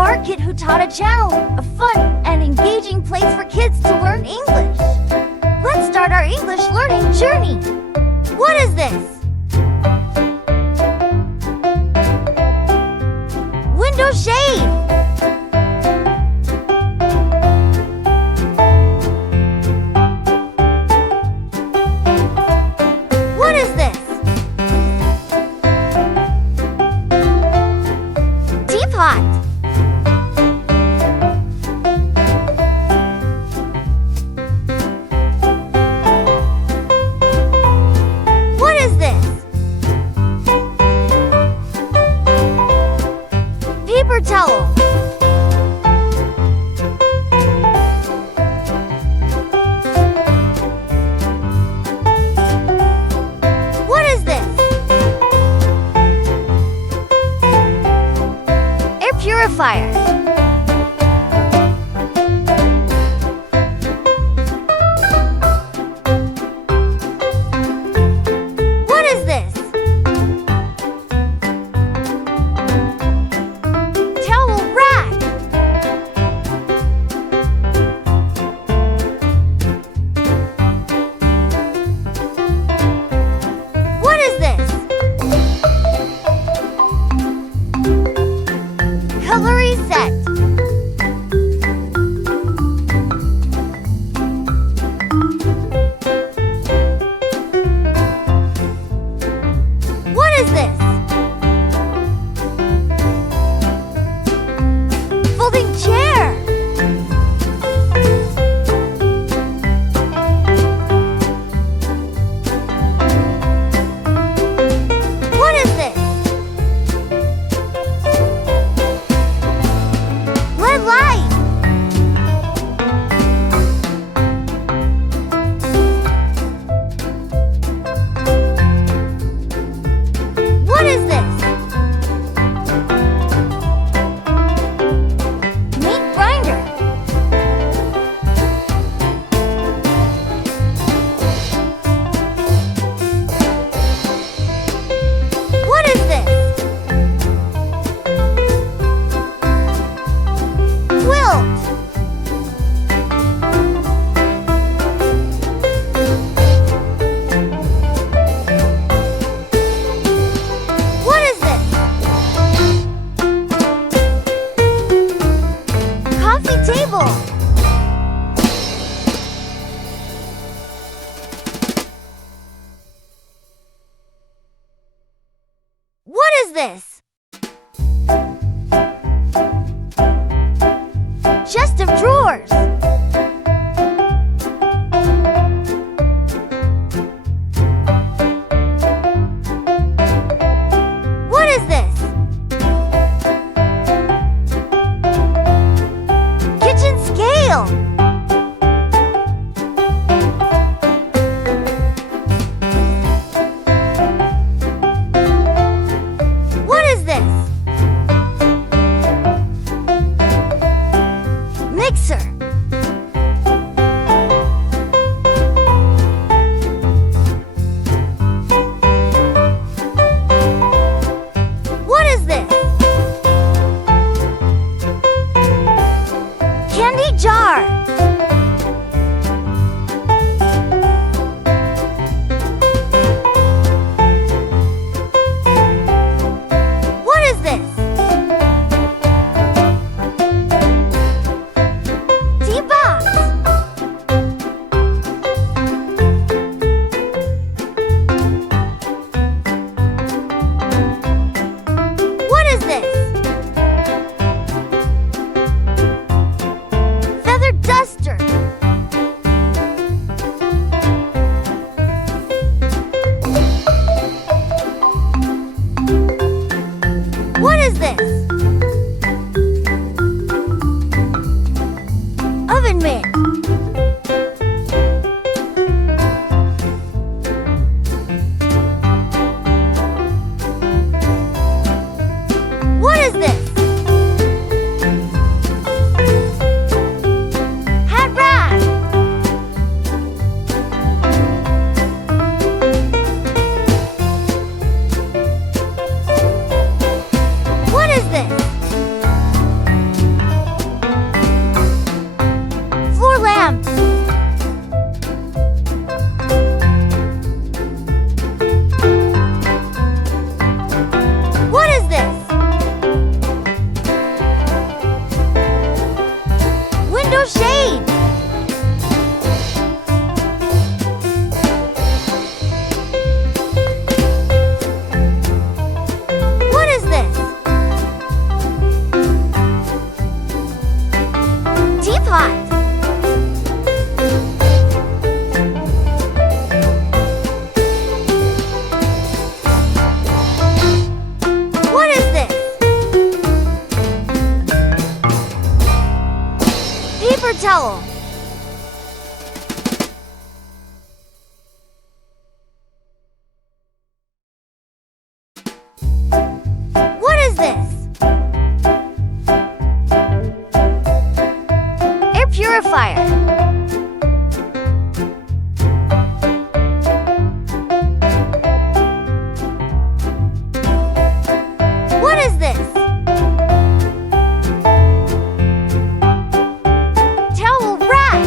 smart kid who taught a channel, a fun and engaging place for kids to learn English. Let's start our English learning journey. What is this? Window shade. What is this? Teapot. What is this? Paper towel. What is this? Air purifier. What is this? Towel rack. What is this? Cutlery set. What is this? Folding chair. What is this? Red light. What is this? Meat towel. What is this? Air purifier. What is this? Towel rack.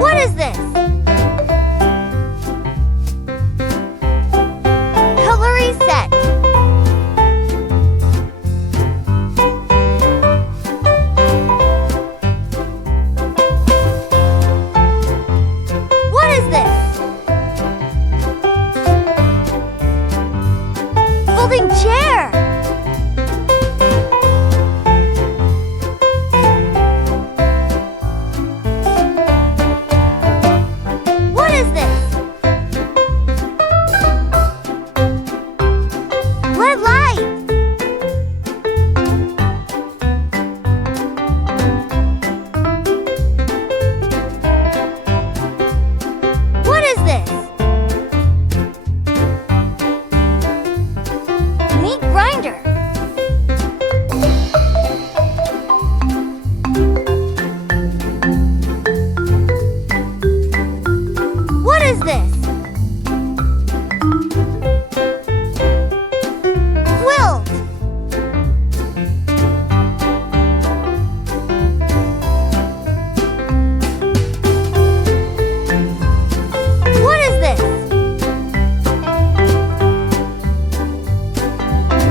What is this? Cutlery set. What is this? Folding chair. What is this? LED light. What is this? Meat grinder. What is this? Quilt. What is this?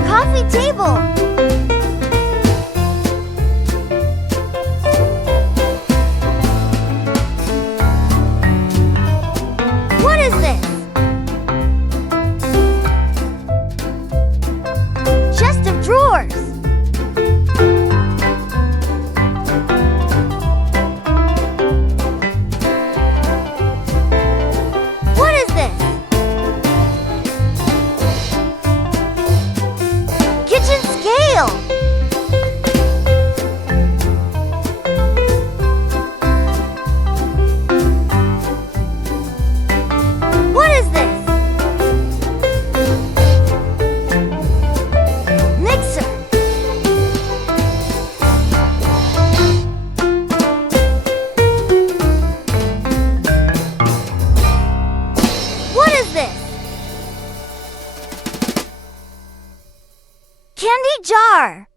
Coffee table. What is this? Chest of drawers. What is this? Kitchen scale. What is this? Mixer. What is this? Candy jar.